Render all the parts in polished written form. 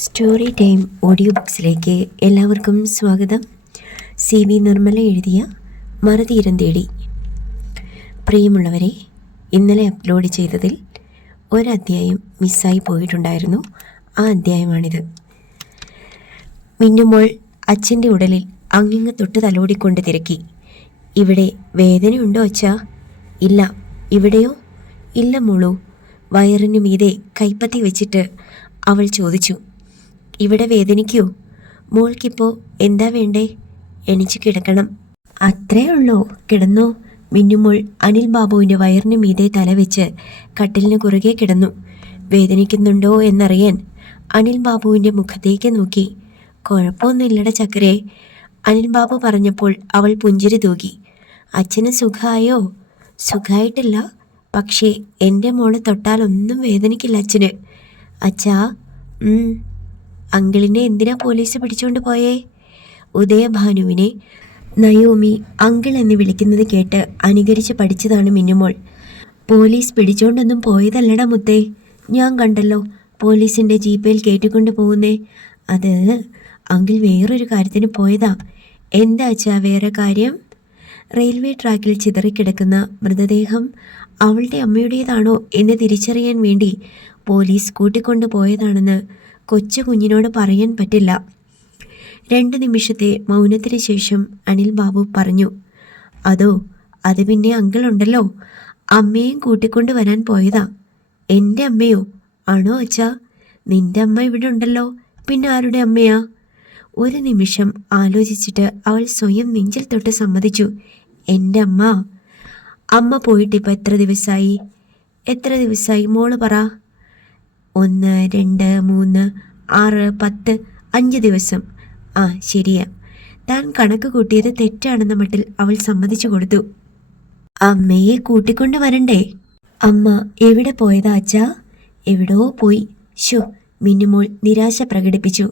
Story time audio ബുക്സിലേക്ക് എല്ലാവർക്കും സ്വാഗതം. CV Nirmala എഴുതിയ മറുതീരം തേടി. പ്രിയമുള്ളവരെ, ഇന്നലെ അപ്ലോഡ് ചെയ്തതിൽ ഒരധ്യായം മിസ്സായി പോയിട്ടുണ്ടായിരുന്നു. ആ അധ്യായമാണിത്. മിന്നുമോൾ അച്ഛൻ്റെ ഉടലിൽ അങ്ങിങ്ങ് തൊട്ട് തലോടിക്കൊണ്ട് തിരക്കി. ഇവിടെ വേദനയുണ്ടോ അച്ഛാ? ഇല്ല. ഇവിടെയോ? ഇല്ല മോളൂ. വയറിനു മീതെ കൈപ്പത്തി വെച്ചിട്ട് അവൾ ചോദിച്ചു. ഇവിടെ വേദനിക്കൂ? മോൾക്കിപ്പോൾ എന്താ വേണ്ടേ? എണിച്ച് കിടക്കണം. അത്രേ ഉള്ളോ? കിടന്നോ. മിന്നുമോൾ അനിൽ ബാബുവിൻ്റെ വയറിന് മീതെ തലവെച്ച് കട്ടിലിന് കുറുകെ കിടന്നു. വേദനിക്കുന്നുണ്ടോ എന്നറിയാൻ അനിൽ ബാബുവിൻ്റെ മുഖത്തേക്ക് നോക്കി. കുഴപ്പമൊന്നുമില്ലട ചക്കരെ, അനിൽ ബാബു പറഞ്ഞപ്പോൾ അവൾ പുഞ്ചിരി തൂകി. അച്ഛന് സുഖമായോ? സുഖമായിട്ടില്ല, പക്ഷേ എൻ്റെ മോള് തൊട്ടാലൊന്നും വേദനിക്കില്ല അച്ഛന്. അച്ഛാ. അങ്കിളിനെ എന്തിനാ പോലീസ് പിടിച്ചുകൊണ്ട് പോയേ? ഉദയഭാനുവിനെ നയോമി അങ്കിൾ എന്ന് വിളിക്കുന്നത് കേട്ട് അനുകരിച്ച് പഠിച്ചതാണ് മിന്നുമോൾ. പോലീസ് പിടിച്ചോണ്ടൊന്നും പോയതല്ലടാ മുത്തേ, ഞാൻ കണ്ടല്ലോ പോലീസിൻ്റെ ജീപ്പയിൽ കയറ്റിക്കൊണ്ട് പോകുന്നേ. അത് അങ്കിൾ വേറൊരു കാര്യത്തിന് പോയതാ. എന്താ അച്ഛാ വേറെ കാര്യം? റെയിൽവേ ട്രാക്കിൽ ചിതറിക്കിടക്കുന്ന മൃതദേഹം അവളുടെ അമ്മയുടേതാണോ എന്ന് തിരിച്ചറിയാൻ വേണ്ടി പോലീസ് കൂട്ടിക്കൊണ്ടു പോയതാണെന്ന് കൊച്ചു കുഞ്ഞിനോട് പറയാൻ പറ്റില്ല. 2 നിമിഷത്തെ മൗനത്തിന് ശേഷം അനിൽ ബാബു പറഞ്ഞു. അതോ, അത് പിന്നെ അങ്കിളുണ്ടല്ലോ, അമ്മയും കൂട്ടിക്കൊണ്ട് വരാൻ പോയതാ. എൻ്റെ അമ്മയോ? ആണോ അച്ഛാ? നിൻ്റെ അമ്മ ഇവിടെ ഉണ്ടല്ലോ, പിന്നെ ആരുടെ അമ്മയാ? 1 നിമിഷം ആലോചിച്ചിട്ട് അവൾ സ്വയം നെഞ്ചിൽ തൊട്ട് സമ്മതിച്ചു. എൻ്റെ അമ്മ. അമ്മ പോയിട്ടിപ്പോൾ എത്ര ദിവസമായി? എത്ര ദിവസമായി മോള് പറ. 1, 2, 3, 6, 10, 5 ദിവസം. ആ ശരിയാ. താൻ കണക്ക് കൂട്ടിയത് തെറ്റാണെന്ന മട്ടിൽ അവൾ സമ്മതിച്ചു കൊടുത്തു. അമ്മയെ കൂട്ടിക്കൊണ്ട് വരണ്ടേ? അമ്മ എവിടെ പോയതാ അച്ഛാ? എവിടോ പോയി. ഷോ. മിന്നുമോൾ നിരാശ പ്രകടിപ്പിച്ചു.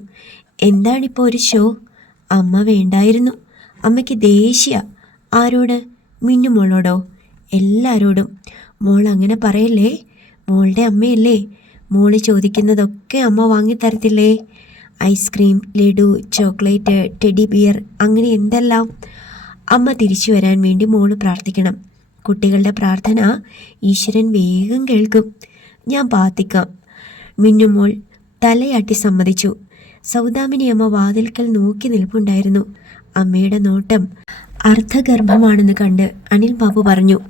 എന്താണിപ്പോൾ ഒരു ഷോ? അമ്മ വേണ്ടായിരുന്നു. അമ്മയ്ക്ക് ദേഷ്യ. ആരോട്? മിന്നുമോളോടോ? എല്ലാരോടും. മോൾ അങ്ങനെ പറയല്ലേ. മോളുടെ അമ്മയല്ലേ. മോള് ചോദിക്കുന്നതൊക്കെ അമ്മ വാങ്ങിത്തരത്തില്ലേ? Ice cream, laddu, chocolate, teddy bear, അങ്ങനെ എന്തെല്ലാം. അമ്മ തിരിച്ചു വരാൻ വേണ്ടി മോള് പ്രാർത്ഥിക്കണം. കുട്ടികളുടെ പ്രാർത്ഥന ഈശ്വരൻ വേഗം കേൾക്കും. ഞാൻ പ്രാർത്ഥിക്കാം. മിന്നുമോൾ തലയാട്ടി സമ്മതിച്ചു. സൗദാമിനി അമ്മ വാതിൽക്കൽ നോക്കി നിൽപ്പുണ്ടായിരുന്നു. അമ്മയുടെ നോട്ടം അർത്ഥഗർഭമാണെന്ന് കണ്ട് അനിൽ ബാബു പറഞ്ഞു.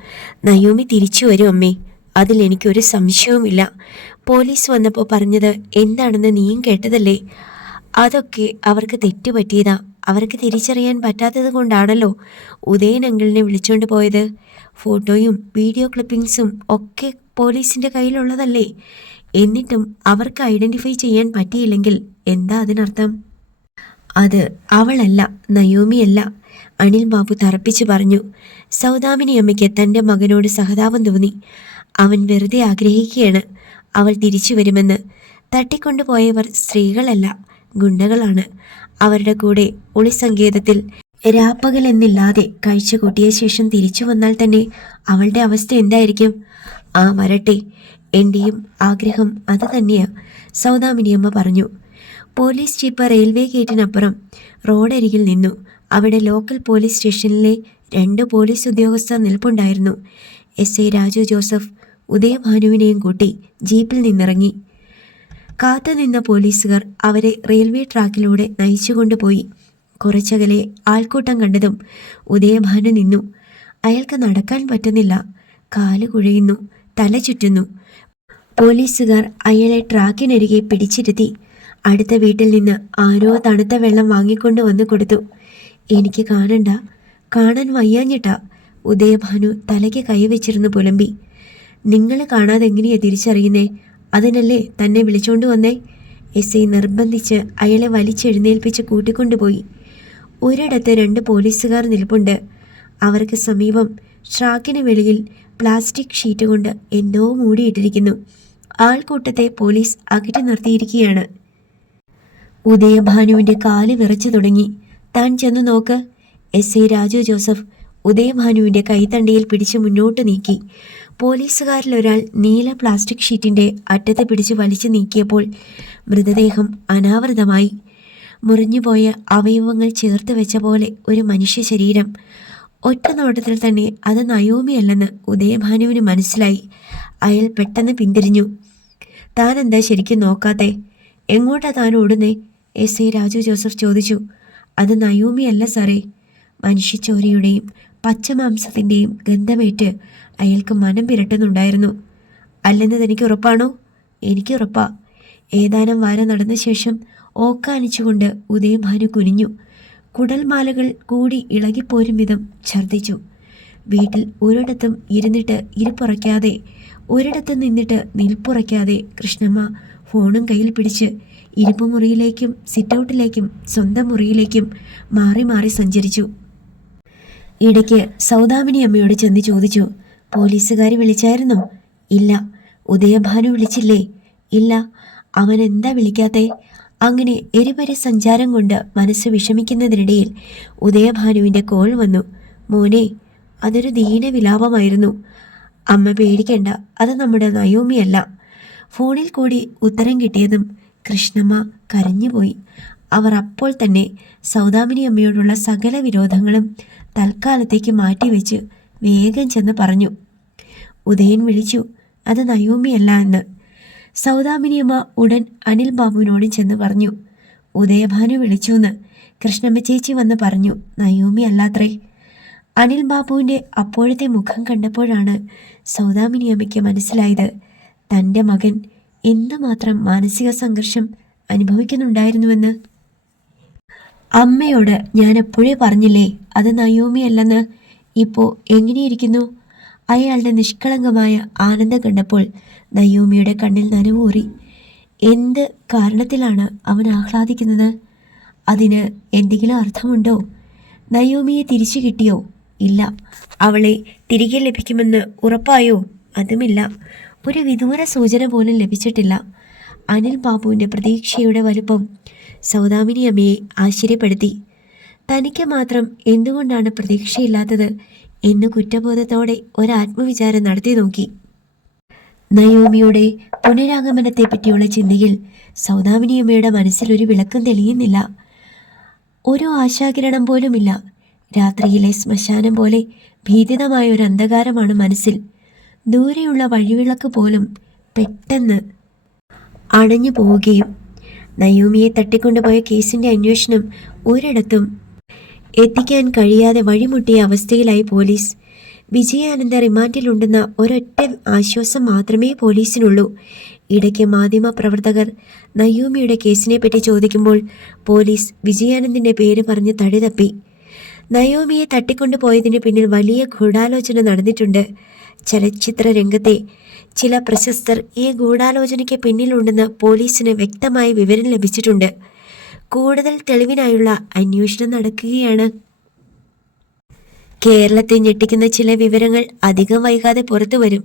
നയോമി തിരിച്ചു വരും അമ്മേ, അതിലെനിക്കൊരു സംശയവുമില്ല. പോലീസ് വന്നപ്പോൾ പറഞ്ഞത് എന്താണെന്ന് നീയും കേട്ടതല്ലേ? അതൊക്കെ അവർക്ക് തെറ്റുപറ്റിയതാ. അവർക്ക് തിരിച്ചറിയാൻ പറ്റാത്തത് കൊണ്ടാണല്ലോ ഉദയൻ അങ്കിളിനെ വിളിച്ചുകൊണ്ട് പോയത്. ഫോട്ടോയും വീഡിയോ ക്ലിപ്പിംഗ്സും ഒക്കെ പോലീസിൻ്റെ കയ്യിലുള്ളതല്ലേ? എന്നിട്ടും അവർക്ക് ഐഡൻറ്റിഫൈ ചെയ്യാൻ പറ്റിയില്ലെങ്കിൽ എന്താ അതിനർത്ഥം? അത് അവളല്ല, നയോമിയല്ല, അനിൽ ബാബു തറപ്പിച്ചു പറഞ്ഞു. സൗദാമിനി അമ്മയ്ക്ക് തൻ്റെ മകനോട് സഹതാപം തോന്നി. അവൻ വെറുതെ ആഗ്രഹിക്കുകയാണ് അവൾ തിരിച്ചു വരുമെന്ന്. തട്ടിക്കൊണ്ടുപോയവർ സ്ത്രീകളല്ല, ഗുണ്ടകളാണ്. അവരുടെ കൂടെ ഒളിസങ്കേതത്തിൽ രാപ്പകലെന്നില്ലാതെ കഴിച്ചുകൂട്ടിയ ശേഷം തിരിച്ചു വന്നാൽ തന്നെ അവളുടെ അവസ്ഥ എന്തായിരിക്കും? ആ വരട്ടെ, എൻ്റെയും ആഗ്രഹം അത് തന്നെയാ, സൗദാമിനിയമ്മ പറഞ്ഞു. പോലീസ് ജീപ്പ് റെയിൽവേ ഗേറ്റിനപ്പുറം റോഡരികിൽ നിന്നു. അവിടെ ലോക്കൽ പോലീസ് സ്റ്റേഷനിലെ 2 പോലീസ് ഉദ്യോഗസ്ഥർ നിൽപ്പുണ്ടായിരുന്നു. SI രാജു ജോസഫ് ഉദയഭാനുവിനെയും കൂട്ടി ജീപ്പിൽ നിന്നിറങ്ങി. കാത്തുനിന്ന പോലീസുകാർ അവരെ റെയിൽവേ ട്രാക്കിലൂടെ നയിച്ചുകൊണ്ടുപോയി. കുറച്ചകലെ ആൾക്കൂട്ടം കണ്ടതും ഉദയഭാനു നിന്നു. അയാൾക്ക് നടക്കാൻ പറ്റുന്നില്ല. കാല് കുഴയുന്നു, തല ചുറ്റുന്നു. പോലീസുകാർ അയാളെ ട്രാക്കിനരികെ പിടിച്ചിരുത്തി. അടുത്ത വീട്ടിൽ നിന്ന് ആരോ തണുത്ത വെള്ളം വാങ്ങിക്കൊണ്ട് വന്ന് കൊടുത്തു. എനിക്ക് കാണണ്ട, കാണാൻ വയ്യാഞ്ഞിട്ടാ, ഉദയഭാനു തലയ്ക്ക് കൈവച്ചിരുന്ന് പുലമ്പി. നിങ്ങൾ കാണാതെ എങ്ങനെയാ തിരിച്ചറിയുന്നേ? അതിനല്ലേ തന്നെ വിളിച്ചോണ്ട് വന്നേ? SI നിർബന്ധിച്ച് അയാളെ വലിച്ചെഴുന്നേൽപ്പിച്ച് കൂട്ടിക്കൊണ്ടുപോയി. ഒരിടത്ത് 2 പോലീസുകാർ നിൽപ്പുണ്ട്. അവർക്ക് സമീപം ട്രാക്കിന് വെളിയിൽ പ്ലാസ്റ്റിക് ഷീറ്റ് കൊണ്ട് എന്തോ മൂടിയിട്ടിരിക്കുന്നു. ആൾക്കൂട്ടത്തെ പോലീസ് അകറ്റി നിർത്തിയിരിക്കുകയാണ്. ഉദയഭാനുവിൻ്റെ കാല് വിറച്ചു തുടങ്ങി. താൻ ചെന്ന് നോക്ക്. SI രാജു ജോസഫ് ഉദയഭാനുവിൻ്റെ കൈത്തണ്ടയിൽ പിടിച്ച് മുന്നോട്ട് നീക്കി. പോലീസുകാരിലൊരാൾ നീല പ്ലാസ്റ്റിക് ഷീറ്റിൻ്റെ അറ്റത്ത് പിടിച്ച് വലിച്ചു നീക്കിയപ്പോൾ മൃതദേഹം അനാവൃതമായി. മുറിഞ്ഞുപോയ അവയവങ്ങൾ ചേർത്ത് വെച്ച പോലെ ഒരു മനുഷ്യ ശരീരം. ഒറ്റ നോട്ടത്തിൽ തന്നെ അത് നയോമിയല്ലെന്ന് ഉദയഭാനുവിന് മനസ്സിലായി. അയാൾ പെട്ടെന്ന് പിന്തിരിഞ്ഞു. താൻ എന്താ ശരിക്കും നോക്കാത്തെ? എങ്ങോട്ടാ താൻ ഓടുന്നേ? SI രാജു ജോസഫ് ചോദിച്ചു. അത് നയോമിയല്ല സാറേ. മനുഷ്യച്ചോരയുടെയും പച്ചമാംസത്തിൻ്റെയും ഗന്ധമേറ്റ് അയാൾക്ക് മനം പിരട്ടുന്നുണ്ടായിരുന്നു. അല്ലെന്ന് തനിക്ക് ഉറപ്പാണോ? എനിക്ക് ഉറപ്പാ. ഏതാനും വാര നടന്ന ശേഷം ഓക്കാനിച്ചുകൊണ്ട് ഉദയഭാനു കുനിഞ്ഞു. കുടൽമാലകൾ കൂടി ഇളകിപ്പോരും വിധം ഛർദ്ദിച്ചു. വീട്ടിൽ ഒരിടത്തും ഇരുന്നിട്ട് ഇരിപ്പുറയ്ക്കാതെ, ഒരിടത്തും നിന്നിട്ട് നിൽപ്പുറയ്ക്കാതെ കൃഷ്ണമ്മ ഫോണും കയ്യിൽ പിടിച്ച് ഇരുപ്പുമുറിയിലേക്കും സിറ്റൗട്ടിലേക്കും സ്വന്തം മുറിയിലേക്കും മാറി മാറി സഞ്ചരിച്ചു. ഇടയ്ക്ക് സൗദാമിനി അമ്മയോട് ചെന്ന് ചോദിച്ചു, പോലീസുകാർ വിളിച്ചായിരുന്നോ? ഇല്ല. ഉദയഭാനു വിളിച്ചില്ലേ? ഇല്ല. അവൻ എന്താ വിളിക്കാത്തെ? അങ്ങനെ എരിപരി സഞ്ചാരം കൊണ്ട് മനസ്സ് വിഷമിക്കുന്നതിനിടയിൽ ഉദയഭാനുവിൻ്റെ കോൾ വന്നു. മോനെ, അതൊരു ദീനവിലാപമായിരുന്നു. അമ്മ പേടിക്കണ്ട, അത് നമ്മുടെ നയോമിയല്ല. ഫോണിൽ കൂടി ഉത്തരം കിട്ടിയതും കൃഷ്ണമ്മ കരഞ്ഞുപോയി. അവർ അപ്പോൾ തന്നെ സൗദാമിനി അമ്മയോടുള്ള സകല വിരോധങ്ങളും തൽക്കാലത്തേക്ക് മാറ്റിവെച്ച് വേഗം ചെന്ന് പറഞ്ഞു. ഉദയൻ വിളിച്ചു, അത് നയോമിയല്ല എന്ന്. സൗദാമിനിയമ്മ ഉടൻ അനിൽ ബാബുവിനോട് ചെന്ന് പറഞ്ഞു. ഉദയഭാനു വിളിച്ചുവെന്ന് കൃഷ്ണമ്മ ചേച്ചി വന്ന് പറഞ്ഞു. നയോമി അല്ലാത്രേ. അനിൽ ബാബുവിൻ്റെ അപ്പോഴത്തെ മുഖം കണ്ടപ്പോഴാണ് സൗദാമിനിയമ്മയ്ക്ക് മനസ്സിലായത് തൻ്റെ മകൻ എന്തുമാത്രം മാനസിക സംഘർഷം അനുഭവിക്കുന്നുണ്ടായിരുന്നുവെന്ന്. അമ്മയോട് ഞാൻ എപ്പോഴേ പറഞ്ഞില്ലേ അത് നയോമിയല്ലെന്ന്. ഇപ്പോൾ എങ്ങനെയിരിക്കുന്നു? അയാളുടെ നിഷ്കളങ്കമായ ആനന്ദം കണ്ടപ്പോൾ നയോമിയുടെ കണ്ണിൽ നനവൂറി. എന്ത് കാരണത്തിലാണ് അവൻ ആഹ്ലാദിക്കുന്നത്? അതിന് എന്തെങ്കിലും അർത്ഥമുണ്ടോ? നയോമിയെ തിരിച്ചു കിട്ടിയോ? ഇല്ല. അവളെ തിരികെ ലഭിക്കുമെന്ന് ഉറപ്പായോ? അതുമില്ല. ഒരു വിദൂര സൂചന പോലും ലഭിച്ചിട്ടില്ല. അനിൽ ബാബുവിൻ്റെ പ്രതീക്ഷയുടെ വലുപ്പം സൗദാമിനി അമ്മയെ ആശ്ചര്യപ്പെടുത്തി. തനിക്ക് മാത്രം എന്തുകൊണ്ടാണ് പ്രതീക്ഷയില്ലാത്തത് എന്ന് കുറ്റബോധത്തോടെ ഒരാത്മവിചാരം നടത്തി നോക്കി. നയോമിയുടെ പുനരാഗമനത്തെ പറ്റിയുള്ള ചിന്തയിൽ സൗദാമിനിയമ്മയുടെ മനസ്സിലൊരു വിളക്കം തെളിയുന്നില്ല. ഒരു ആശാകിരണം പോലുമില്ല. രാത്രിയിലെ ശ്മശാനം പോലെ ഭീതിതമായ ഒരു അന്ധകാരമാണ് മനസ്സിൽ. ദൂരെയുള്ള വഴിവിളക്ക് പോലും പെട്ടെന്ന് അണഞ്ഞു പോവുകയും നയോമിയെ തട്ടിക്കൊണ്ടുപോയ കേസിൻ്റെ അന്വേഷണം ഒരിടത്തും എത്തിക്കാൻ കഴിയാതെ വഴിമുട്ടിയ അവസ്ഥയിലായി പോലീസ്. വിജയാനന്ദ റിമാൻഡിലുണ്ടെന്ന ഒരൊറ്റ ആശ്വാസം മാത്രമേ പോലീസിനുള്ളൂ. ഇടയ്ക്ക് മാധ്യമ പ്രവർത്തകർ നയോമിയുടെ കേസിനെപ്പറ്റി ചോദിക്കുമ്പോൾ പോലീസ് വിജയാനന്ദിൻ്റെ പേര് പറഞ്ഞ് തടി തപ്പി. നയോമിയെ തട്ടിക്കൊണ്ടുപോയതിന് പിന്നിൽ വലിയ ഗൂഢാലോചന നടന്നിട്ടുണ്ട്. ചലച്ചിത്ര രംഗത്തെ ചില പ്രശസ്തർ ഈ ഗൂഢാലോചനയ്ക്ക് പിന്നിലുണ്ടെന്ന് പോലീസിന് വ്യക്തമായ വിവരം ലഭിച്ചിട്ടുണ്ട്. കൂടുതൽ തെളിവിനായുള്ള അന്വേഷണം നടക്കുകയാണ്. കേരളത്തെ ഞെട്ടിക്കുന്ന ചില വിവരങ്ങൾ അധികം വൈകാതെ പുറത്തു വരും.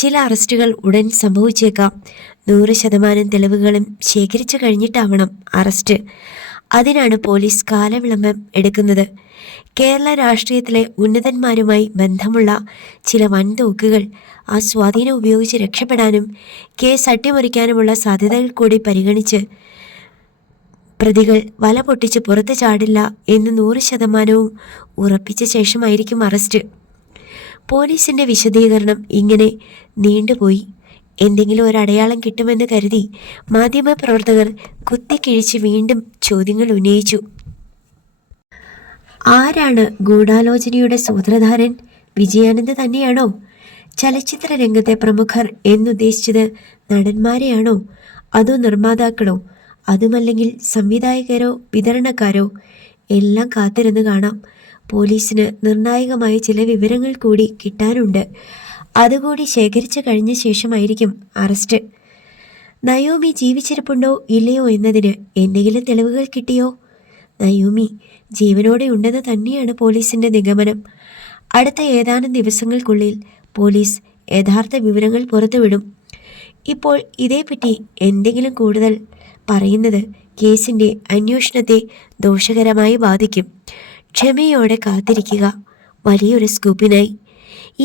ചില അറസ്റ്റുകൾ ഉടൻ സംഭവിച്ചേക്കാം. 100% തെളിവുകളും ശേഖരിച്ചു കഴിഞ്ഞിട്ടാവണം അറസ്റ്റ്. അതിനാണ് പോലീസ് കാലവിളംബം എടുക്കുന്നത്. കേരള രാഷ്ട്രീയത്തിലെ ഉന്നതന്മാരുമായി ബന്ധമുള്ള ചില വൻതോക്കുകൾ ആ സ്വാധീനം ഉപയോഗിച്ച് രക്ഷപ്പെടാനും കേസ് അട്ടിമറിക്കാനുമുള്ള സാധ്യതകൾ കൂടി പരിഗണിച്ച് പ്രതികൾ വല പൊട്ടിച്ച് പുറത്ത് ചാടില്ല എന്ന് 100% ഉറപ്പിച്ച ശേഷമായിരിക്കും അറസ്റ്റ്. പോലീസിൻ്റെ വിശദീകരണം ഇങ്ങനെ നീണ്ടുപോയി. എന്തെങ്കിലും ഒരു അടയാളം കിട്ടുമെന്ന് കരുതി മാധ്യമപ്രവർത്തകർ കുത്തിക്കിഴിച്ച് വീണ്ടും ചോദ്യങ്ങൾ ഉന്നയിച്ചു. ആരാണ് ഗൂഢാലോചനയുടെ സൂത്രധാരൻ? വിജയാനന്ദ് തന്നെയാണോ? ചലച്ചിത്ര രംഗത്തെ പ്രമുഖർ എന്നുദ്ദേശിച്ചത് നടന്മാരെയാണോ? അതോ നിർമ്മാതാക്കളോ? അതുമല്ലെങ്കിൽ സംവിധായകരോ വിതരണക്കാരോ? എല്ലാം കാത്തിരുന്ന് കാണാം. പോലീസിന് നിർണായകമായ ചില വിവരങ്ങൾ കൂടി കിട്ടാനുണ്ട്. അതുകൂടി ശേഖരിച്ചു കഴിഞ്ഞ ശേഷമായിരിക്കും അറസ്റ്റ്. നയോമി ജീവിച്ചിരിപ്പുണ്ടോ ഇല്ലയോ എന്നതിന് എന്തെങ്കിലും തെളിവുകൾ കിട്ടിയോ? നയോമി ജീവനോടെ ഉണ്ടെന്ന് തന്നെയാണ് പോലീസിൻ്റെ നിഗമനം. അടുത്ത ഏതാനും ദിവസങ്ങൾക്കുള്ളിൽ പോലീസ് യഥാർത്ഥ വിവരങ്ങൾ പുറത്തുവിടും. ഇപ്പോൾ ഇതേപ്പറ്റി എന്തെങ്കിലും കൂടുതൽ പറയുന്നത് കേസിൻ്റെ അന്വേഷണത്തെ ദോഷകരമായി ബാധിക്കും. ക്ഷമയോടെ കാത്തിരിക്കുക. വലിയൊരു സ്കൂപ്പിനായി.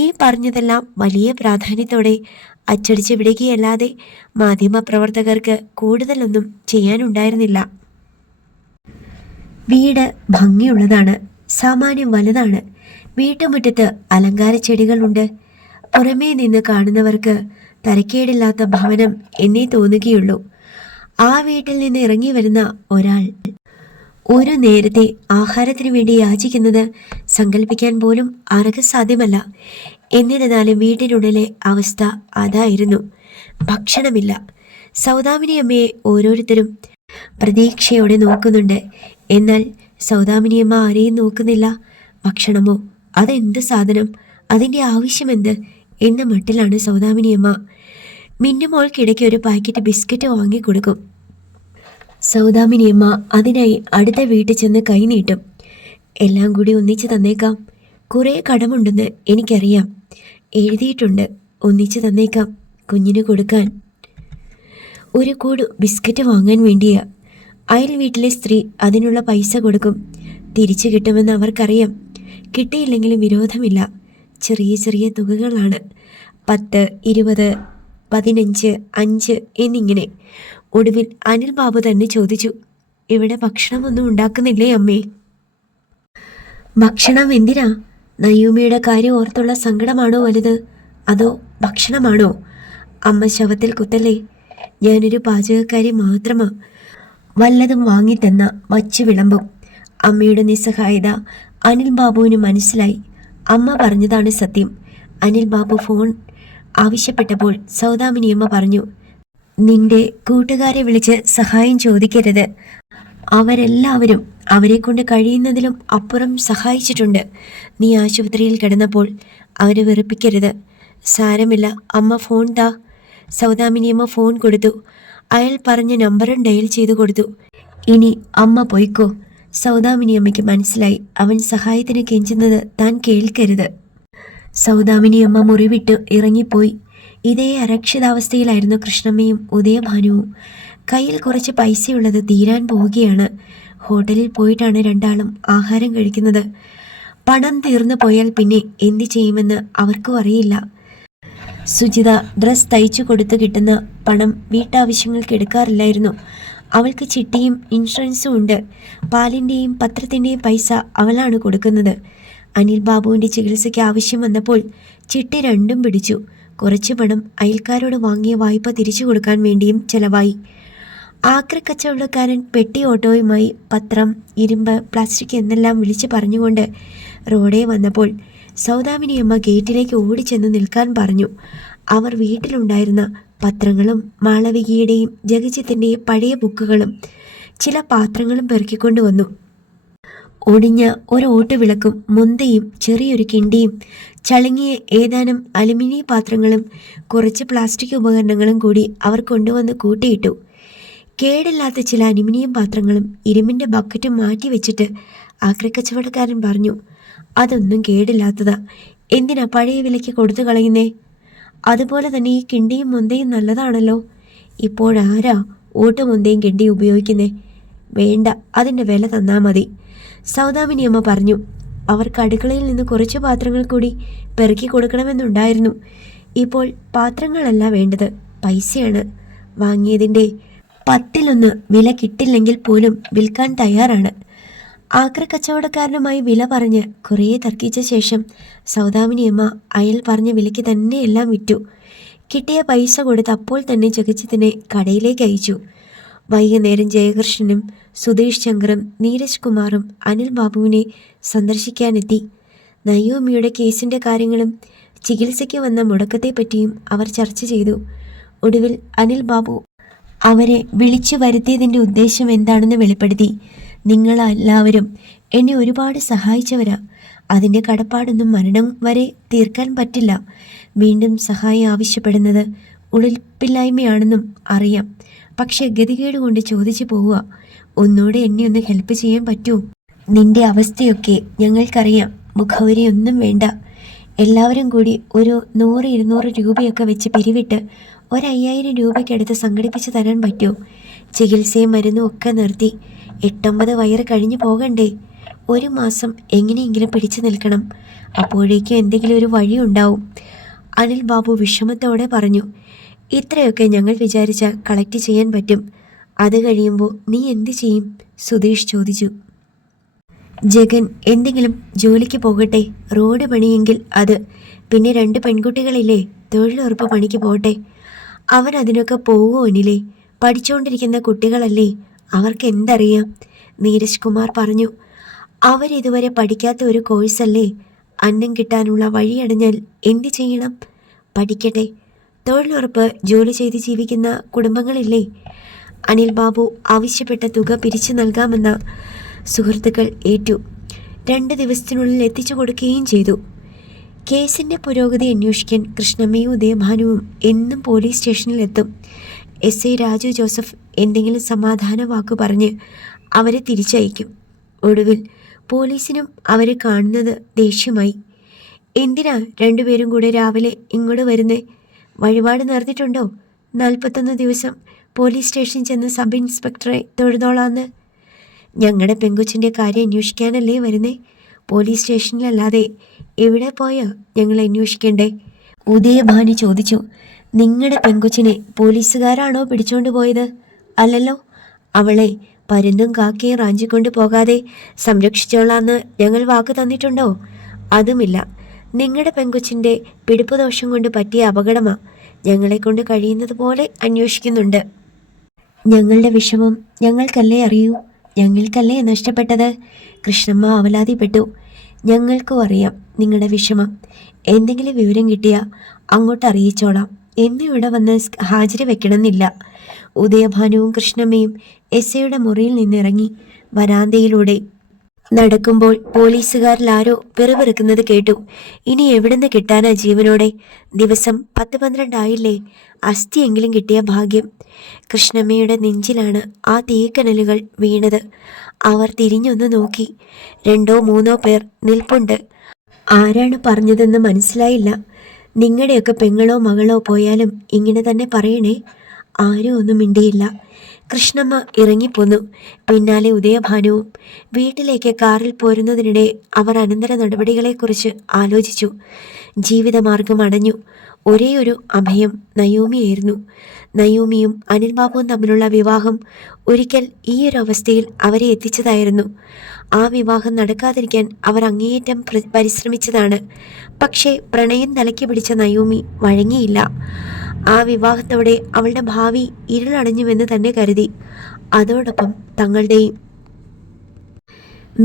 ഈ പറഞ്ഞതെല്ലാം വലിയ പ്രാധാന്യത്തോടെ അച്ചടിച്ച് വിടുകയല്ലാതെ മാധ്യമപ്രവർത്തകർക്ക് കൂടുതലൊന്നും ചെയ്യാനുണ്ടായിരുന്നില്ല. വീട് ഭംഗിയുള്ളതാണ്, സാമാന്യം വലുതാണ്. വീട്ടുമുറ്റത്ത് അലങ്കാര ചെടികളുണ്ട്. പുറമേ നിന്ന് കാണുന്നവർക്ക് തരക്കേടില്ലാത്ത ഭവനം എന്നേ തോന്നുകയുള്ളൂ. ആ വീട്ടിൽ നിന്ന് ഇറങ്ങി വരുന്ന ഒരാൾ ഒരു നേരത്തെ ആഹാരത്തിന് വേണ്ടി യാചിക്കുന്നത് സങ്കല്പിക്കാൻ പോലും ആർക്കും സാധ്യമല്ല. എന്നിരുന്നാലും വീട്ടിനുള്ളിലെ അവസ്ഥ അതായിരുന്നു. ഭക്ഷണമില്ല. സൗദാമിനി അമ്മയെ ഓരോരുത്തരും പ്രതീക്ഷയോടെ നോക്കുന്നുണ്ട്. എന്നാൽ സൗദാമിനിയമ്മ ആരെയും നോക്കുന്നില്ല. ഭക്ഷണമോ, അതെന്ത് സാധനം, അതിൻ്റെ ആവശ്യമെന്ത് എന്ന മട്ടിലാണ് സൗദാമിനിയമ്മ. മിന്നുമോൾക്കിടയ്ക്ക് ഒരു പാക്കറ്റ് ബിസ്ക്കറ്റ് വാങ്ങിക്കൊടുക്കും. സൗദാമിനിയമ്മ അതിനായി അടുത്ത വീട്ടിൽ ചെന്ന് കൈ നീട്ടും. എല്ലാം കൂടി ഒന്നിച്ച് തന്നേക്കാം, കുറേ കടമുണ്ടെന്ന് എനിക്കറിയാം, എഴുതിയിട്ടുണ്ട്, ഒന്നിച്ച് തന്നേക്കാം, കുഞ്ഞിന് കൊടുക്കാൻ. ഒരു കൂട് ബിസ്ക്കറ്റ് വാങ്ങാൻ വേണ്ടിയാ. അയൽ വീട്ടിലെ സ്ത്രീ അതിനുള്ള പൈസ കൊടുക്കും. തിരിച്ചു കിട്ടുമെന്ന് അവർക്കറിയാം. കിട്ടിയില്ലെങ്കിലും വിരോധമില്ല. ചെറിയ ചെറിയ തുകകളാണ്. 10, 20, 15, 5 എന്നിങ്ങനെ. ഒടുവിൽ അനിൽ ബാബു തന്നെ ചോദിച്ചു, ഇവിടെ ഭക്ഷണമൊന്നും ഉണ്ടാക്കുന്നില്ലേ അമ്മേ? ഭക്ഷണം എന്തിനാ? നയൂമിയുടെ കാര്യം ഓർത്തുള്ള സങ്കടമാണോ വലുത്, അതോ ഭക്ഷണമാണോ? അമ്മ ശവത്തിൽ കുത്തല്ലേ. ഞാനൊരു പാചകക്കാരി മാത്രമാ. വല്ലതും വാങ്ങിത്തന്ന വച്ചു വിളമ്പും. അമ്മയുടെ നിസ്സഹായത അനിൽ ബാബുവിന് മനസ്സിലായി. അമ്മ പറഞ്ഞതാണ് സത്യം. അനിൽ ബാബു ഫോൺ ആവശ്യപ്പെട്ടപ്പോൾ സൗദാമിനിയമ്മ പറഞ്ഞു, നിന്റെ കൂട്ടുകാരെ വിളിച്ച് സഹായം ചോദിക്കരുത്. അവരെല്ലാവരും അവരെ കൊണ്ട് കഴിയുന്നതിലും അപ്പുറം സഹായിച്ചിട്ടുണ്ട്. നീ ആശുപത്രിയിൽ കിടന്നപ്പോൾ അവരെ വെറുപ്പിക്കരുത്. സാരമില്ല, അമ്മ ഫോൺ താ. സൗദാമിനിയമ്മ ഫോൺ കൊടുത്തു. അയാൾ പറഞ്ഞ നമ്പറും ഡയൽ ചെയ്തു കൊടുത്തു. ഇനി അമ്മ പോയിക്കോ. സൗദാമിനിയമ്മയ്ക്ക് മനസ്സിലായി അവൻ സഹായത്തിന് കെഞ്ചുന്നത് താൻ കേൾക്കരുത്. സൗദാമിനിയമ്മ മുറിവിട്ട് ഇറങ്ങിപ്പോയി. ഇതേ അരക്ഷിതാവസ്ഥയിലായിരുന്നു കൃഷ്ണമ്മയും ഉദയഭാനുവും. കയ്യിൽ കുറച്ച് പൈസയുള്ളത് തീരാൻ പോവുകയാണ്. ഹോട്ടലിൽ പോയിട്ടാണ് രണ്ടാളും ആഹാരം കഴിക്കുന്നത്. പണം തീർന്നു പോയാൽ പിന്നെ എന്തു ചെയ്യുമെന്ന് അവർക്കും അറിയില്ല. സുജിത ഡ്രസ് തയ്ച്ചു കൊടുത്ത് കിട്ടുന്ന പണം വീട്ടാവശ്യങ്ങൾക്ക് എടുക്കാറില്ലായിരുന്നു. അവൾക്ക് ചിട്ടിയും ഇൻഷുറൻസും ഉണ്ട്. പാലിൻ്റെയും പത്രത്തിൻ്റെയും പൈസ അവളാണ് കൊടുക്കുന്നത്. അനിൽ ബാബുവിൻ്റെ ചികിത്സയ്ക്ക് ആവശ്യം വന്നപ്പോൾ ചിട്ടി രണ്ടും പിടിച്ചു. കുറച്ച് പണം അയൽക്കാരോട് വാങ്ങിയ വായ്പ തിരിച്ചു കൊടുക്കാൻ വേണ്ടിയും ചെലവായി. ആക്രിക്കച്ചവടക്കാരൻ പെട്ടി ഓട്ടോയുമായി പത്രം, ഇരുമ്പ്, പ്ലാസ്റ്റിക് എന്നെല്ലാം വിളിച്ചു പറഞ്ഞുകൊണ്ട് റോഡേ വന്നപ്പോൾ സൗദാമിനിയമ്മ ഗേറ്റിലേക്ക് ഓടിച്ചെന്ന് നിൽക്കാൻ പറഞ്ഞു. അവർ വീട്ടിലുണ്ടായിരുന്ന പത്രങ്ങളും മാളവികയുടെയും ജഗജിത്തിൻ്റെയും പഴയ ബുക്കുകളും ചില പാത്രങ്ങളും പെറുക്കിക്കൊണ്ടുവന്നു. ഒടിഞ്ഞ ഒരു ഓട്ടുവിളക്കും മുന്തയും ചെറിയൊരു കിണ്ടിയും ചളുങ്ങിയ ഏതാനും അലുമിനിയം പാത്രങ്ങളും കുറച്ച് പ്ലാസ്റ്റിക് ഉപകരണങ്ങളും കൂടി അവർ കൊണ്ടുവന്ന് കൂട്ടിയിട്ടു. കേടില്ലാത്ത ചില അലുമിനിയം പാത്രങ്ങളും ഇരുമ്പിൻ്റെ ബക്കറ്റും മാറ്റി വെച്ചിട്ട് ആക്രിക്കച്ചവടക്കാരൻ പറഞ്ഞു, അതൊന്നും കേടില്ലാത്തതാ, എന്തിനാ പഴയ വിലയ്ക്ക് കൊടുത്തു കളയുന്നേ? അതുപോലെ തന്നെ ഈ കിണ്ടിയും മുന്തയും നല്ലതാണല്ലോ. ഇപ്പോഴാരാ ഓട്ടുമുന്തയും കിണ്ടിയും ഉപയോഗിക്കുന്നേ? വേണ്ട, അതിൻ്റെ വില തന്നാൽ മതി. സൗദാമിനിയമ്മ പറഞ്ഞു. അവർക്ക് അടുക്കളയിൽ നിന്ന് കുറച്ച് പാത്രങ്ങൾ കൂടി പെറുക്കി കൊടുക്കണമെന്നുണ്ടായിരുന്നു. ഇപ്പോൾ പാത്രങ്ങളല്ല വേണ്ടത്, പൈസയാണ്. വാങ്ങിയതിൻ്റെ 10-1 വില കിട്ടില്ലെങ്കിൽ പോലും വിൽക്കാൻ തയ്യാറാണ്. ആക്രിക്കച്ചവടക്കാരനുമായി വില പറഞ്ഞ് കുറേ തർക്കിച്ച ശേഷം സൗദാമിനിയമ്മ അയാൾ പറഞ്ഞ വിലയ്ക്ക് തന്നെ എല്ലാം വിറ്റു. കിട്ടിയ പൈസ കൊടുത്ത് അപ്പോൾ തന്നെ ജഗജിത്തിനെ കടയിലേക്ക് അയച്ചു. വൈകുന്നേരം ജയകൃഷ്ണനും സുധീഷ് ശങ്കറും നീരജ് കുമാറും അനിൽ ബാബുവിനെ സന്ദർശിക്കാനെത്തി. നയോമിയുടെ കേസിൻ്റെ കാര്യങ്ങളും ചികിത്സയ്ക്ക് വന്ന മുടക്കത്തെപ്പറ്റിയും അവർ ചർച്ച ചെയ്തു. ഒടുവിൽ അനിൽ ബാബു അവരെ വിളിച്ചു വരുത്തിയതിൻ്റെ ഉദ്ദേശം എന്താണെന്ന് വെളിപ്പെടുത്തി. നിങ്ങളെല്ലാവരും എന്നെ ഒരുപാട് സഹായിച്ചവരാ. അതിൻ്റെ കടപ്പാടൊന്നും മരണം വരെ തീർക്കാൻ പറ്റില്ല. വീണ്ടും സഹായം ആവശ്യപ്പെടുന്നത് ഉളിപ്പില്ലായ്മയാണെന്നും അറിയാം. പക്ഷെ ഗതികേട് കൊണ്ട് ചോദിച്ചു പോവുക. ഒന്നൂടെ എന്നെ ഒന്ന് ഹെൽപ്പ് ചെയ്യാൻ പറ്റുമോ? നിന്റെ അവസ്ഥയൊക്കെ ഞങ്ങൾക്കറിയാം. മുഖവരിയൊന്നും വേണ്ട. എല്ലാവരും കൂടി ഒരു 100-200 രൂപയൊക്കെ വെച്ച് പിരിവിട്ട് 5000 രൂപയ്ക്കടുത്ത് സംഘടിപ്പിച്ച് തരാൻ പറ്റുമോ? ചികിത്സയും മരുന്നും ഒക്കെ നിർത്തി 8-9 വയറ് കഴിഞ്ഞു പോകണ്ടേ? 1 മാസം എങ്ങനെയെങ്കിലും പിടിച്ചു നിൽക്കണം. അപ്പോഴേക്കും എന്തെങ്കിലും ഒരു വഴി ഉണ്ടാവും. അനിൽ ബാബു വിഷമത്തോടെ പറഞ്ഞു. ഇത്രയൊക്കെ ഞങ്ങൾ വിചാരിച്ച കളക്ട് ചെയ്യാൻ പറ്റും. അത് കഴിയുമ്പോൾ നീ എന്ത് ചെയ്യും? സുധീഷ് ചോദിച്ചു. ജഗൻ എന്തെങ്കിലും ജോലിക്ക് പോകട്ടെ. റോഡ് പണിയെങ്കിൽ അത്. പിന്നെ 2 പെൺകുട്ടികളില്ലേ, തൊഴിലുറപ്പ് പണിക്ക് പോകട്ടെ. അവൻ അതിനൊക്കെ പോവോ അനിലേ? പഠിച്ചുകൊണ്ടിരിക്കുന്ന കുട്ടികളല്ലേ, അവർക്ക് എന്തറിയാം? നീരജ് കുമാർ പറഞ്ഞു. അവരിതുവരെ പഠിക്കാത്ത ഒരു കോഴ്സല്ലേ. അന്നം കിട്ടാനുള്ള വഴിയടഞ്ഞാൽ എന്ത് ചെയ്യണം? പഠിക്കട്ടെ. തൊഴിലുറപ്പ് ജോലി ചെയ്ത് ജീവിക്കുന്ന കുടുംബങ്ങളില്ലേ? അനിൽ ബാബു ആവശ്യപ്പെട്ട തുക പിരിച്ചു നൽകാമെന്ന സുഹൃത്തുക്കൾ ഏറ്റു. 2 ദിവസത്തിനുള്ളിൽ എത്തിച്ചു കൊടുക്കുകയും ചെയ്തു. കേസിൻ്റെ പുരോഗതി അന്വേഷിക്കാൻ കൃഷ്ണമ്മയും ഉദയഭാനുവും എന്നും പോലീസ് സ്റ്റേഷനിലെത്തും. SI രാജു ജോസഫ് എന്തെങ്കിലും സമാധാന വാക്കു പറഞ്ഞ് അവരെ തിരിച്ചയക്കും. ഒടുവിൽ പോലീസിനും അവരെ കാണുന്നത് ദേഷ്യമായി. എന്തിനാ 2 പേരും കൂടെ രാവിലെ ഇങ്ങോട്ട് വരുന്നേ? വഴിപാട് നേർന്നിട്ടുണ്ടോ? 41 ദിവസം പോലീസ് സ്റ്റേഷനിൽ ചെന്ന് സബ് ഇൻസ്പെക്ടറെ തൊഴുതോളാന്ന്. ഞങ്ങളുടെ പെങ്കൊച്ചിൻ്റെ കാര്യം അന്വേഷിക്കാനല്ലേ വരുന്നേ? പോലീസ് സ്റ്റേഷനിലല്ലാതെ എവിടെ പോയാ ഞങ്ങൾ അന്വേഷിക്കണ്ടേ? ഉദയഭാനി ചോദിച്ചു. നിങ്ങളുടെ പെങ്കൊച്ചിനെ പോലീസുകാരാണോ പിടിച്ചോണ്ട് പോയത്? അല്ലല്ലോ. അവളെ പരുന്തും കാക്കയും റാഞ്ചിക്കൊണ്ട് പോകാതെ സംരക്ഷിച്ചോളാന്ന് ഞങ്ങൾ വാക്ക് തന്നിട്ടുണ്ടോ? അതുമില്ല. നിങ്ങളുടെ പെങ്കൊച്ചിൻ്റെ പിടിപ്പ് ദോഷം കൊണ്ട് പറ്റിയ അപകടമാ. ഞങ്ങളെ കൊണ്ട് കഴിയുന്നത് പോലെ അന്വേഷിക്കുന്നുണ്ട്. ഞങ്ങളുടെ വിഷമം ഞങ്ങൾക്കല്ലേ അറിയൂ. ഞങ്ങൾക്കല്ലേ നഷ്ടപ്പെട്ടത്? കൃഷ്ണമ്മ അവലാതിപ്പെട്ടു. ഞങ്ങൾക്കും അറിയാം നിങ്ങളുടെ വിഷമം. എന്തെങ്കിലും വിവരം കിട്ടിയാൽ അങ്ങോട്ട് അറിയിച്ചോളാം. എന്നും ഇവിടെ വന്ന് ഹാജര് വെക്കണമെന്നില്ല. ഉദയഭാനുവും കൃഷ്ണമ്മയും SIയുടെ മുറിയിൽ നിന്നിറങ്ങി വരാന്തയിലൂടെ നടക്കുമ്പോൾ പോലീസുകാരിലാരോ പിറുപിറുക്കുന്നത് കേട്ടു. ഇനി എവിടുന്ന് കിട്ടാനാ ജീവനോടെ? ദിവസം 10-12 ആയില്ലേ? അസ്ഥിയെങ്കിലും കിട്ടിയ ഭാഗ്യം. കൃഷ്ണമ്മയുടെ നെഞ്ചിലാണ് ആ തീക്കനലുകൾ വീണത്. അവർ തിരിഞ്ഞൊന്ന് നോക്കി. 2-3 പേർ നിൽപ്പുണ്ട്. ആരാണ് പറഞ്ഞതെന്ന് മനസ്സിലായില്ല. നിങ്ങളുടെയൊക്കെ പെങ്ങളോ മകളോ പോയാലും ഇങ്ങനെ തന്നെ പറയണേ. ആരും ഒന്നും മിണ്ടിയില്ല. കൃഷ്ണമ്മ ഇറങ്ങിപ്പോന്നു. പിന്നാലെ ഉദയഭാനുവും. വീട്ടിലേക്ക് കാറിൽ പോരുന്നതിനിടെ അവർ അനന്തര നടപടികളെക്കുറിച്ച് ആലോചിച്ചു. ജീവിതമാർഗം അടഞ്ഞു. ഒരേയൊരു അഭയം നയോമിയായിരുന്നു. നയോമിയും അനിൽ ബാബുവും തമ്മിലുള്ള വിവാഹം ഒരിക്കൽ ഈയൊരു അവസ്ഥയിൽ അവരെ എത്തിച്ചതായിരുന്നു. ആ വിവാഹം നടക്കാതിരിക്കാൻ അവർ അങ്ങേയറ്റം പരിശ്രമിച്ചതാണ്. പക്ഷേ പ്രണയം തലയ്ക്ക് പിടിച്ച നയോമി വഴങ്ങിയില്ല. ആ വിവാഹത്തോടെ അവളുടെ ഭാവി ഇരുളടഞ്ഞുവെന്ന് തന്നെ കരുതി. അതോടൊപ്പം തങ്ങളുടെയും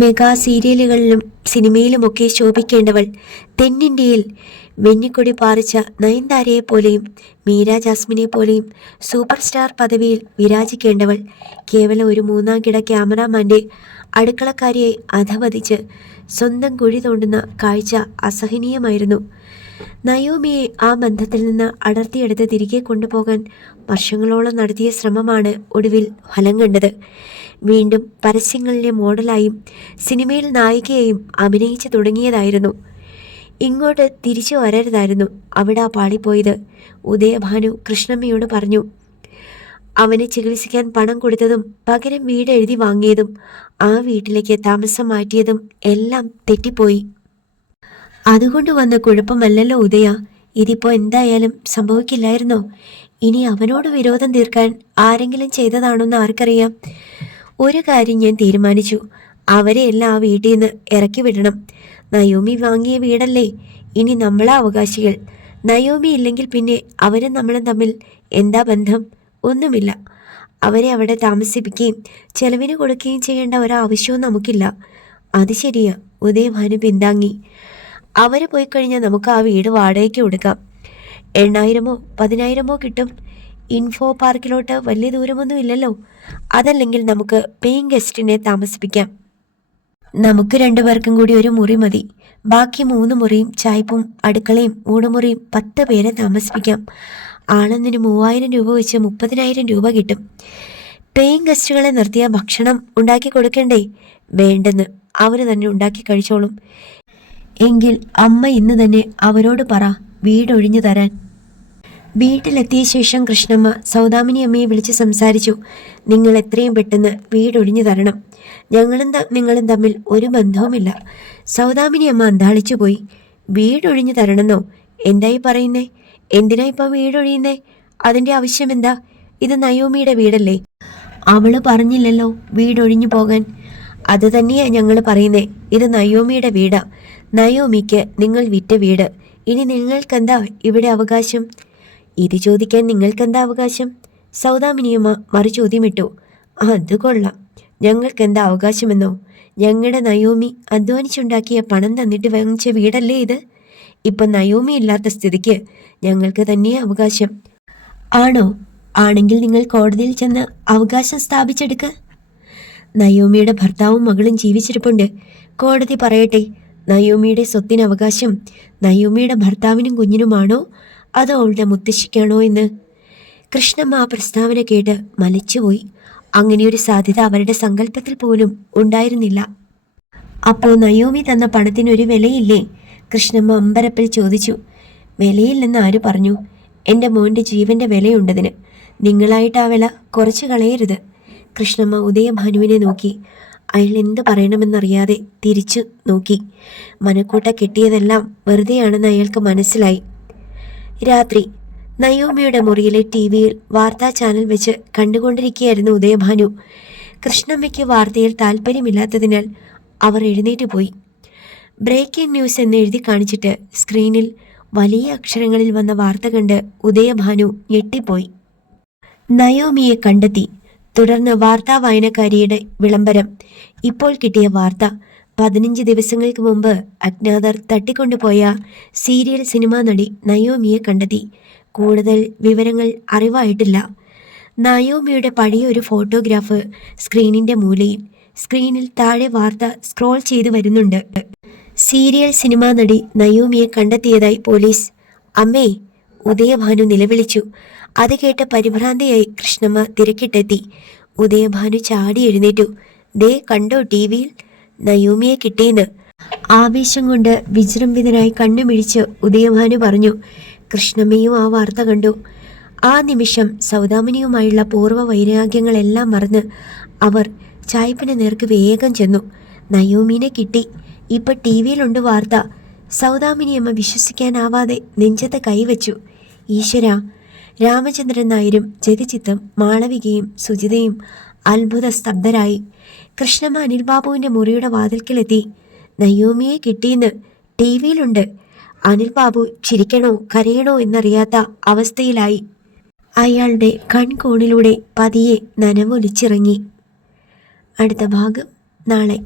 മെഗാ സീരിയലുകളിലും സിനിമയിലുമൊക്കെ ശോഭിക്കേണ്ടവൾ, തെന്നിന്ത്യയിൽ വെന്നിക്കൊടി പാറിച്ച നയൻതാരയെ പോലെയും മീര ജാസ്മിനെ പോലെയും സൂപ്പർ സ്റ്റാർ പദവിയിൽ വിരാജിക്കേണ്ടവൾ, കേവലം ഒരു 3-ാം കിട ക്യാമറാമാൻ്റെ അടുക്കളക്കാരിയായി അധപതിച്ച് സ്വന്തം കുഴി തോണ്ടുന്ന കാഴ്ച അസഹനീയമായിരുന്നു. നയോമിയെ ആ ബന്ധത്തിൽ നിന്ന് അടർത്തിയെടുത്ത് തിരികെ കൊണ്ടുപോകാൻ വർഷങ്ങളോളം നടത്തിയ ശ്രമമാണ് ഒടുവിൽ ഫലം കണ്ടത്. വീണ്ടും പരസ്യങ്ങളിലെ മോഡലായും സിനിമയിൽ നായികയായും അഭിനയിച്ചു തുടങ്ങിയതായിരുന്നു. ഇങ്ങോട്ട് തിരിച്ചു വരരുതായിരുന്നു അവിടെ പാളിപ്പോയത്. ഉദയഭാനു കൃഷ്ണമ്മയോട് പറഞ്ഞു. അവനെ ചികിത്സിക്കാൻ പണം കൊടുത്തതും പകരം വീട് എഴുതി വാങ്ങിയതും ആ വീട്ടിലേക്ക് താമസം മാറ്റിയതും എല്ലാം തെറ്റിപ്പോയി. അതുകൊണ്ട് വന്ന കുഴപ്പമല്ലല്ലോ ഉദയ. ഇതിപ്പോൾ എന്തായാലും സംഭവിക്കില്ലായിരുന്നോ? ഇനി അവനോട് വിരോധം തീർക്കാൻ ആരെങ്കിലും ചെയ്തതാണെന്ന് ആർക്കറിയാം? ഒരു കാര്യം ഞാൻ തീരുമാനിച്ചു. അവരെ എല്ലാം ആ വീട്ടിൽ നിന്ന് ഇറക്കി വിടണം. നയോമി വാങ്ങിയ വീടല്ലേ, ഇനി നമ്മളാ അവകാശികൾ. നയോമി ഇല്ലെങ്കിൽ പിന്നെ അവരും നമ്മളും തമ്മിൽ എന്താ ബന്ധം? ഒന്നുമില്ല. അവരെ അവിടെ താമസിപ്പിക്കുകയും ചെലവിന് കൊടുക്കുകയും ചെയ്യേണ്ട ഒരാവശ്യവും നമുക്കില്ല. അത് ശരിയാ. ഉദയഭാനു പിന്താങ്ങി. അവർ പോയി കഴിഞ്ഞാൽ നമുക്ക് ആ വീട് വാടകയ്ക്ക് കൊടുക്കാം. 8,000-ഓ 10,000-ഓ കിട്ടും. ഇൻഫോ പാർക്കിലോട്ട് വലിയ ദൂരമൊന്നും ഇല്ലല്ലോ. അതല്ലെങ്കിൽ നമുക്ക് പേയിങ് ഗസ്റ്റിനെ താമസിപ്പിക്കാം. നമുക്ക് 2 പേർക്കും കൂടി ഒരു മുറി മതി. ബാക്കി 3 മുറിയും ചായ്പും അടുക്കളയും ഊണുമുറിയും 10 പേരെ താമസിപ്പിക്കാം. ആളൊന്നിന് 3,000 രൂപ വെച്ച് 30,000 രൂപ കിട്ടും. പേയിങ് ഗസ്റ്റുകളെ നിർത്തിയ ഭക്ഷണം ഉണ്ടാക്കി കൊടുക്കണ്ടേ? വേണ്ടെന്ന്, അവർ തന്നെ ഉണ്ടാക്കി കഴിച്ചോളും. എങ്കിൽ അമ്മ ഇന്ന് തന്നെ അവരോട് പറ വീടൊഴിഞ്ഞു തരാൻ. വീട്ടിലെത്തിയ ശേഷം കൃഷ്ണമ്മ സൗദാമിനി അമ്മയെ വിളിച്ച് സംസാരിച്ചു. നിങ്ങൾ എത്രയും പെട്ടെന്ന് വീടൊഴിഞ്ഞു തരണം. നിങ്ങളും തമ്മിൽ ഒരു ബന്ധവുമില്ല. സൗദാമിനി അമ്മ അന്താളിച്ചു പോയി. വീടൊഴിഞ്ഞു തരണമെന്നോ? എന്തായി പറയുന്നേ? എന്തിനാ ഇപ്പം വീടൊഴിയുന്നേ? അതിൻ്റെ ആവശ്യം എന്താ? ഇത് നയോമിയുടെ വീടല്ലേ? അവള് പറഞ്ഞില്ലല്ലോ വീടൊഴിഞ്ഞു പോകാൻ. അത് തന്നെയാ ഞങ്ങൾ പറയുന്നേ. ഇത് നയോമിയുടെ വീടാ. നയോമിക്ക് നിങ്ങൾ വിറ്റ വീട്. ഇനി നിങ്ങൾക്കെന്താ ഇവിടെ അവകാശം? ഇത് ചോദിക്കാൻ നിങ്ങൾക്കെന്താ അവകാശം? സൗദാമിനിയമ്മ മറു ചോദ്യമിട്ടു. അത് കൊള്ളാം. ഞങ്ങൾക്കെന്താ അവകാശമെന്നോ? ഞങ്ങളുടെ നയോമി അധ്വാനിച്ചുണ്ടാക്കിയ പണം തന്നിട്ട് വാങ്ങിച്ച വീടല്ലേ ഇത്? ഇപ്പം നയോമി ഇല്ലാത്ത സ്ഥിതിക്ക് ഞങ്ങൾക്ക് തന്നെയാ അവകാശം. ആണോ? ആണെങ്കിൽ നിങ്ങൾ കോടതിയിൽ ചെന്ന് അവകാശം സ്ഥാപിച്ചെടുക്ക്. നയോമിയുടെ ഭർത്താവും മകളും ജീവിച്ചിരിപ്പുണ്ട്. കോടതി പറയട്ടെ, നയോമിയുടെ സ്വത്തിന് അവകാശം നയോമിയുടെ ഭർത്താവിനും കുഞ്ഞിനുമാണോ അതോ അവളുടെ മുത്തശ്ശിക്കാണോ എന്ന്. കൃഷ്ണമ്മ ആ പ്രസ്താവന കേട്ട് മലിച്ചുപോയി. അങ്ങനെയൊരു സാധ്യത അവരുടെ സങ്കല്പത്തിൽ പോലും ഉണ്ടായിരുന്നില്ല. അപ്പോൾ നയോമി തന്ന പണത്തിനൊരു വിലയില്ലേ? കൃഷ്ണമ്മ അമ്പരപ്പിൽ ചോദിച്ചു. വിലയില്ലെന്ന് ആര് പറഞ്ഞു? എൻ്റെ മോൻ്റെ ജീവൻ്റെ വിലയുണ്ടതിന്. നിങ്ങളായിട്ട് ആ വില കുറച്ച് കളയരുത്. കൃഷ്ണമ്മ ഉദയഭാനുവിനെ നോക്കി. അയാൾ എന്ത് പറയണമെന്നറിയാതെ തിരിച്ചു നോക്കി. മനക്കൂട്ട കെട്ടിയതെല്ലാം വെറുതെയാണെന്ന് അയാൾക്ക് മനസ്സിലായി. രാത്രി നയോമിയുടെ മുറിയിലെ ടി-വിയിൽ വാർത്താ ചാനൽ വെച്ച് കണ്ടുകൊണ്ടിരിക്കുകയായിരുന്നു ഉദയഭാനു. കൃഷ്ണമ്മയ്ക്ക് വാർത്തയിൽ താല്പര്യമില്ലാത്തതിനാൽ അവർ എഴുന്നേറ്റ് പോയി. ബ്രേക്കിംഗ് ന്യൂസ് എന്ന് എഴുതി കാണിച്ചിട്ട് സ്ക്രീനിൽ വലിയ അക്ഷരങ്ങളിൽ വന്ന വാർത്ത കണ്ട് ഉദയഭാനു ഞെട്ടിപ്പോയി. നയോമിയെ കണ്ടെത്തി. തുടർന്ന് വാർത്താ വായനക്കാരിയുടെ വിളംബരം. ഇപ്പോൾ കിട്ടിയ വാർത്ത: 15 ദിവസങ്ങൾക്ക് മുമ്പ് അജ്ഞാതർ തട്ടിക്കൊണ്ടുപോയ സീരിയൽ സിനിമാ നടി നയോമിയെ കണ്ടെത്തി. കൂടുതൽ വിവരങ്ങൾ അറിവായിട്ടില്ല. നയോമിയുടെ പഴയ ഒരു ഫോട്ടോഗ്രാഫ് സ്ക്രീനിൻ്റെ മൂലയിൽ. സ്ക്രീനിൽ താഴെ വാർത്ത സ്ക്രോൾ ചെയ്തു വരുന്നുണ്ട്. സീരിയൽ സിനിമാ നടി നയോമിയെ കണ്ടെത്തിയതായി പോലീസ്. അമ്മേ! ഉദയഭാനു നിലവിളിച്ചു. അത് കേട്ട് പരിഭ്രാന്തിയായി കൃഷ്ണമ്മ തിരക്കിട്ടെത്തി. ഉദയഭാനു ചാടി എഴുന്നേറ്റു. ദേ കണ്ടോ ടി-വിയിൽ? നയോമിയെ കിട്ടിയെന്ന്. ആവേശം കൊണ്ട് വിജൃംഭിതനായി കണ്ണുമിഴിച്ച് ഉദയഭാനു പറഞ്ഞു. കൃഷ്ണമ്മയും ആ വാർത്ത കണ്ടു. ആ നിമിഷം സൗദാമിനിയുമായുള്ള പൂർവ്വ വൈരാഗ്യങ്ങളെല്ലാം മറന്ന് അവർ ചായ്പിന് നേർക്ക് വേഗം ചെന്നു. നയോമിനെ കിട്ടി. ഇപ്പൊ ടി-വിയിലുണ്ട് വാർത്ത. സൗദാമിനിയമ്മ വിശ്വസിക്കാനാവാതെ നെഞ്ചത്ത് കൈവച്ചു. ഈശ്വര! രാമചന്ദ്രൻ നായരും ജഗജിത്തും മാളവികയും സുജിതയും അത്ഭുത സ്തബ്ധരായി. കൃഷ്ണമ്മ അനിൽ ബാബുവിൻ്റെ മുറിയുടെ വാതിൽക്കലെത്തി. നയോമിയെ കിട്ടിയെന്ന് ടി-വിയിലുണ്ട്. അനിൽ ബാബു ചിരിക്കണോ കരയണോ എന്നറിയാത്ത അവസ്ഥയിലായി. അയാളുടെ കൺകോണിലൂടെ പതിയെ നനവൊലിച്ചിറങ്ങി. അടുത്ത ഭാഗം നാളെ.